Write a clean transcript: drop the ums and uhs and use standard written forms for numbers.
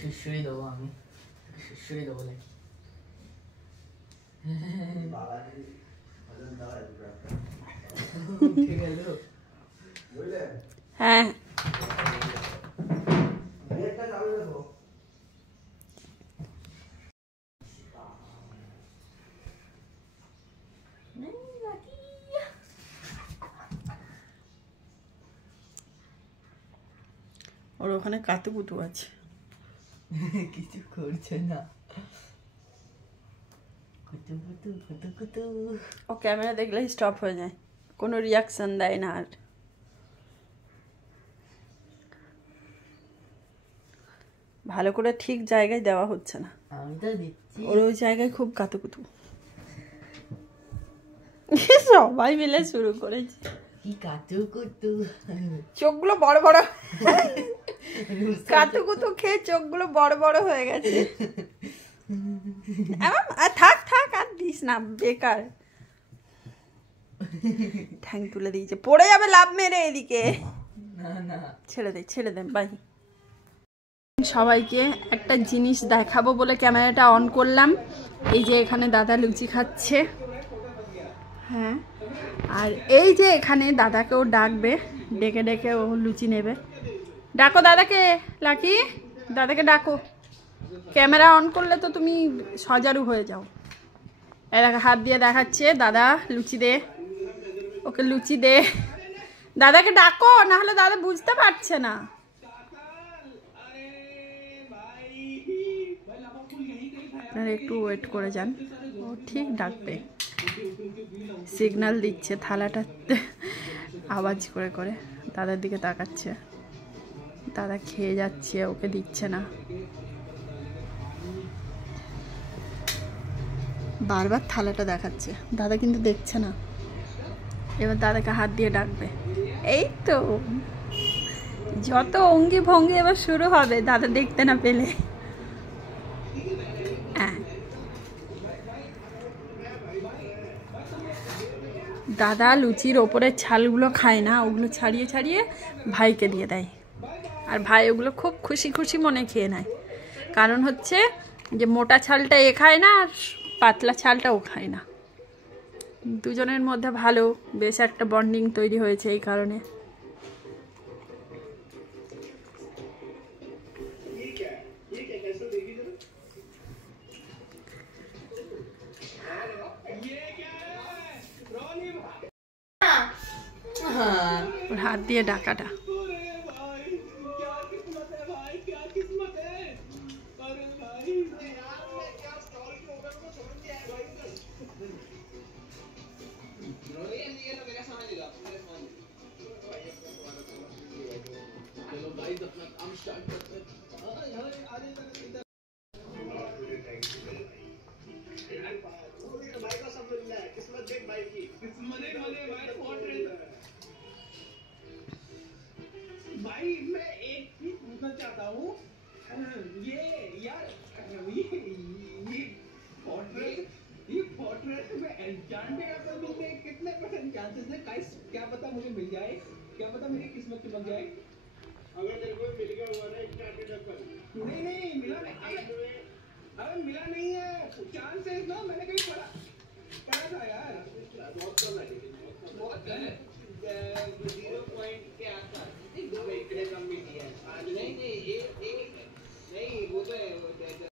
শিশুড়ি দেবো আমি, শিশুড়ি দেবো নাকি? হ্যাঁ ওর ওখানে কাতুকুতু আছে, কিছু করছে না। ও ক্যামেরা দেখলে স্টপ হয়ে যায়, কোনো রিয়াকশন দেয় না। আর ভালো করে ঠিক জায়গায় দেওয়া হচ্ছে না, আমি তো দিচ্ছি। ওর ওই জায়গায় খুব কাতুকুতু। সবাই মিলে শুরু করেছে। কি কাতুকুতু, চোখগুলো বড় বড়, কাতুকুতু খেয়ে চোখগুলো বড় বড় হয়ে গেছে। থাক থাক আর দিস না, বেকার। ঠ্যাং তুলে দিয়েছে, পড়ে যাবে লাভ মেরে এদিকে। ছেড়ে দে ভাই। সবাইকে একটা জিনিস দেখাবো বলে ক্যামেরাটা অন করলাম। এই যে এখানে দাদা লুচি খাচ্ছে, হ্যাঁ, আর এই যে এখানে দাদাকেও ডাকবে, ডেকে ডেকে ও লুচি নেবে। ডাকো দাদাকে, লাকি দাদাকে ডাকো। ক্যামেরা অন করলে তো তুমি সজারু হয়ে যাও। এলাকা হাত দিয়ে দেখাচ্ছে, দাদা লুচি দে, ওকে লুচি দে। দাদাকে ডাকো, না হলে দাদা বুঝতে পারছে না। একটু ওয়েট করে যান, ও ঠিক ডাকবে। সিগন্যাল দিচ্ছে, থালাটা আওয়াজ করে করে দাদার দিকে তাকাচ্ছে। দাদা খেয়ে যাচ্ছে, ওকে দিচ্ছে না। বারবার থালাটা দেখাচ্ছে, দাদা কিন্তু দেখছে না। এবার দাদাকে হাত দিয়ে ডাকবে। এই তো যত অঙ্গি ভঙ্গি এবার শুরু হবে দাদা দেখতে না পেলে। দাদা লুচির ওপরের ছালগুলো খায় না, ওগুলো ছাড়িয়ে ছাড়িয়ে ভাইকে দিয়ে দেয়। আর ভাই ওগুলো খুব খুশি খুশি মনে খেয়ে নেয়। কারণ হচ্ছে যে মোটা ছালটা এ খায় না, আর পাতলা ছালটা ও খায় না। দুজনের মধ্যে ভালো বেশ একটা বন্ডিং তৈরি হয়েছে এই কারণে। ওর হাত দিয়ে ডাকাটা। भाई मैं एक चीज पूछना चाहता हूँ, ये यार ये फोर्ट्रेस में एन्चांटेड एप्पल मिलते हैं, कितने % चांसेस है? गाइस क्या पता मुझे मिल जाए, क्या पता मेरी किस्मत में बन जाए। अगर तेरे को मिल गया हुआ ना एन्चांटेड एप्पल, नहीं मिला नहीं, अरे मिला नहीं है, चांसेस ना, मैंने कहीं पढ़ा था यार, बहुत कम है, बहुत कम है।